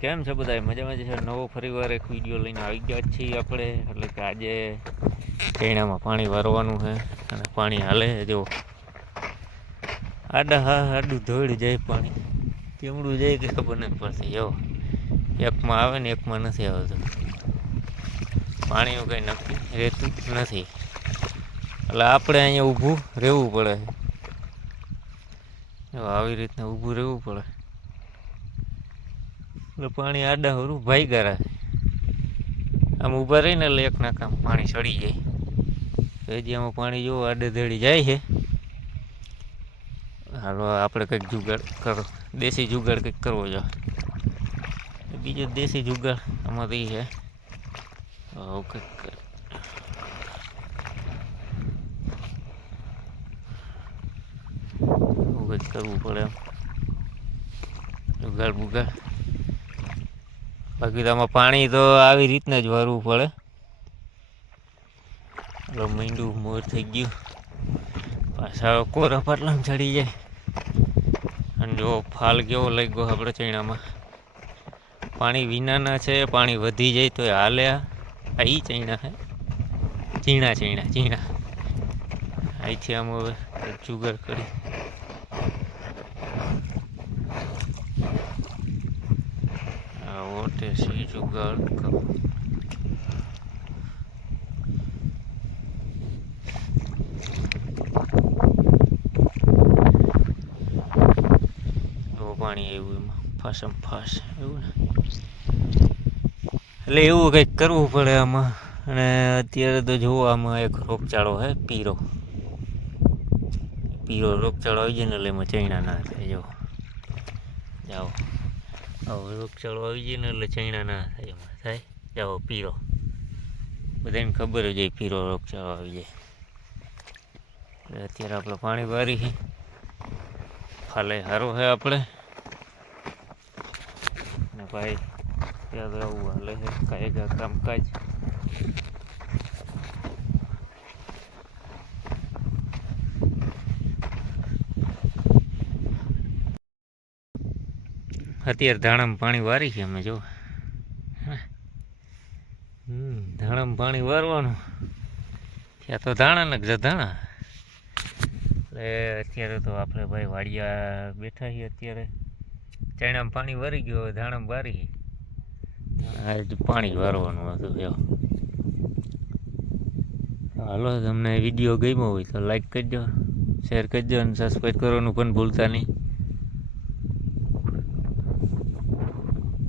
કેમ છે બધા મજામાં છે? નવો ફરીવાર એક વીડિયો લઈને આવી ગયા છીએ આપણે. એટલે કે આજે કેણામાં પાણી વારવાનું છે અને પાણી હાલે જો આડા હા આડું ધોળી જાય પાણી. કેમડું જાય કે ખબર નથી પડતી જો એકમાં આવે ને એકમાં નથી આવતું. પાણીનું કંઈ નક્કી રહેતું નથી. એટલે આપણે અહીંયા ઊભું રહેવું પડે. આવી રીતના ઊભું રહેવું પડે. એટલે પાણી આડા હરું ભાઈ ગારા આમ ઊભા રહીને એટલે એક નાકામ પાણી સડી જાય. હજી આમાં પાણી જો આડે ધડી જાય છે. હાલો, આપણે કંઈક જુગાડ કરો. દેશી જુગાડ કંઈક કરવો જો બીજો દેશી જુગાડ આમાં તો છે એવું કંઈક કરવું પડે એમ. જુગાડ બુગાડ. બાકી તો આમાં પાણી તો આવી રીતના જ વારવું પડે. એટલે મીંડું મોર થઈ ગયું. પાછા કોરા પાટલામાં ચડી જાય. અને જો ફાલ કેવો લઈ ગયો આપણે ચૈણામાં. પાણી વિનાના છે, પાણી વધી જાય તો હાલે આ. ઈ ચૈણા છે. ચીણા ચીણા ચીણા. અહીંથી આમ હવે કંઈક કરી આ ઓટે સી જુગાડ કરો પાણી એવું એમાં. ફાસમ ફાસ. એવું એટલે એવું કંઈક કરવું પડે આમાં. અને અત્યારે તો જુઓ આમાં એક રોગચાળો છે પીરો. પીરો રોગચાળો આવી જાય ને એટલે એમાં ચૈણા ના થાય. જો જાઓ. રોગચાળો આવી જાય ને એટલે ચૈણા ના થાય એમાં. થાય? જાઓ, પીરો. બધાને ખબર જ પીરો રોગચાળો આવી જાય. અત્યારે આપણે પાણી વારી છે ફાલે સારું છે આપણે. ને ભાઈ ત્યાં આવું હાલે છે કાયગા કામકાજ. અત્યારે ધાણામાં પાણી વારી છે અમે, જો. ધાણામાં પાણી વારવાનું. ત્યાં તો ધાણા જ ધાણા. એટલે અત્યારે તો આપણે ભાઈ વાડિયા બેઠા છીએ અત્યારે. ચણામાં પાણી વારી ગયું, હવે ધાણામાં વારી આજ પાણી વારવાનું હતું જો. હાલો, તમને વીડિયો ગમ્યો હોય તો લાઈક કરજો શેર કરજો અને સબસ્ક્રાઈબ કરવાનું પણ ભૂલતા નહીં.